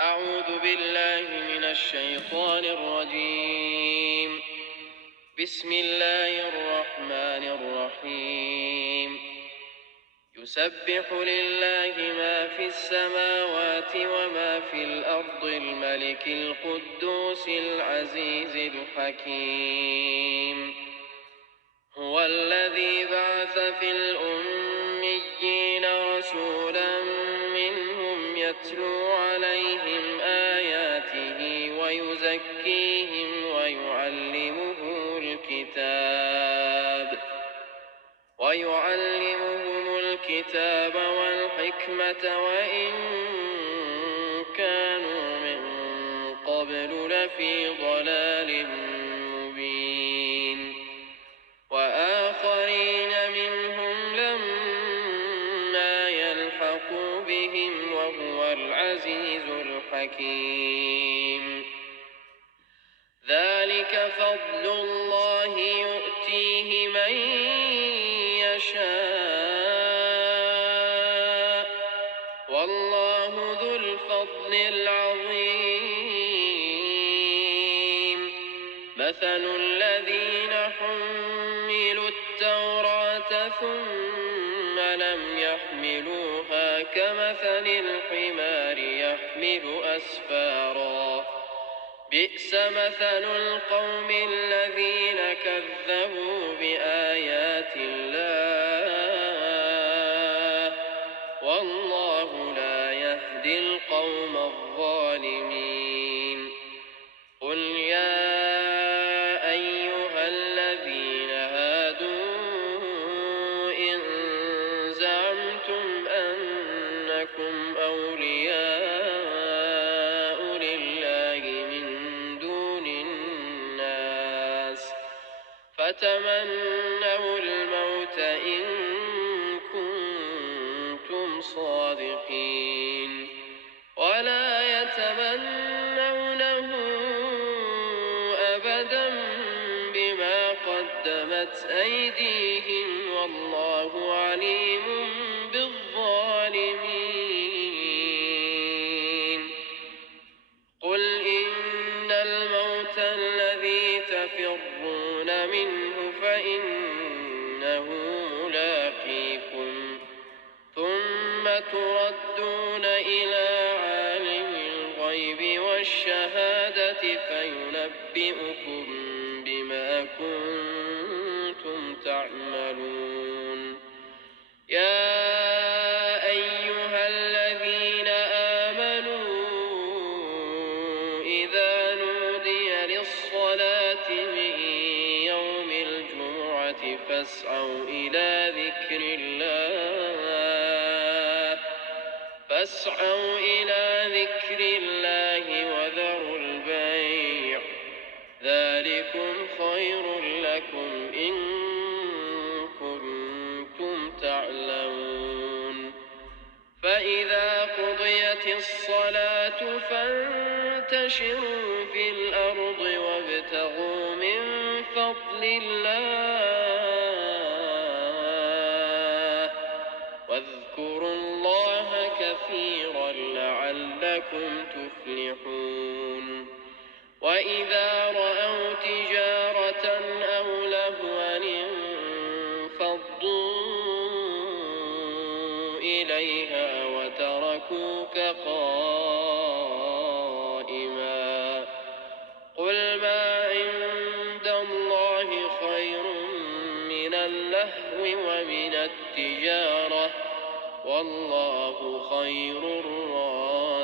أعوذ بالله من الشيطان الرجيم. بسم الله الرحمن الرحيم. يسبح لله ما في السماوات وما في الأرض الملك القدوس العزيز الحكيم. هو الذي بعث في الأميين رسولا منهم يتلو عليهم آياته ويزكيهم ويعلمهم الكتاب والحكمة وإن كانوا من قبل لفي ضلال مبين. وآخرين منهم لما يلحقوا بهم وهو العزيز الحكيم. ذلك فضل الله يؤتيه من يشاء والله ذو الفضل العظيم. مثل الذين حملوا التوراة ثم لم يحملوها كمثل الحمار يحمل أسفارا بئس مثل القوم الذين كذبوا بآيات الله والله لا يهدي القوم الظالمين. قل يا أيها الذين هادوا إن زعمتم أنكم أولياء لله من دون الناس فتمنوا الموت إن كنتم صادقين ولا يتمنونه أبدا بما قدمت أيديهم والله عليم بالظالمين. قل إن الموت الذي تفرون منه فإنه ملاقيكم ثم تردون إلى عالم الغيب والشهادة فينبئكم بما كنتم تعملون. يا أيها الذين آمنوا إذا نودي للصلاة من يوم الجمعة فاسعوا إلى ذكر الله وذروا البيع ذلكم خير لكم إن كنتم تعلمون. فإذا قضيت الصلاة فانتشروا في الأرض وابتغوا من فضل الله واذكروا الله كثيرا لعلكم تفلحون. وإذا رأوا تجارة أو لهوا انفضوا إليها وتركوك قائما قل ما عند الله خير من اللهو ومن التجارة والله خير الرازقين.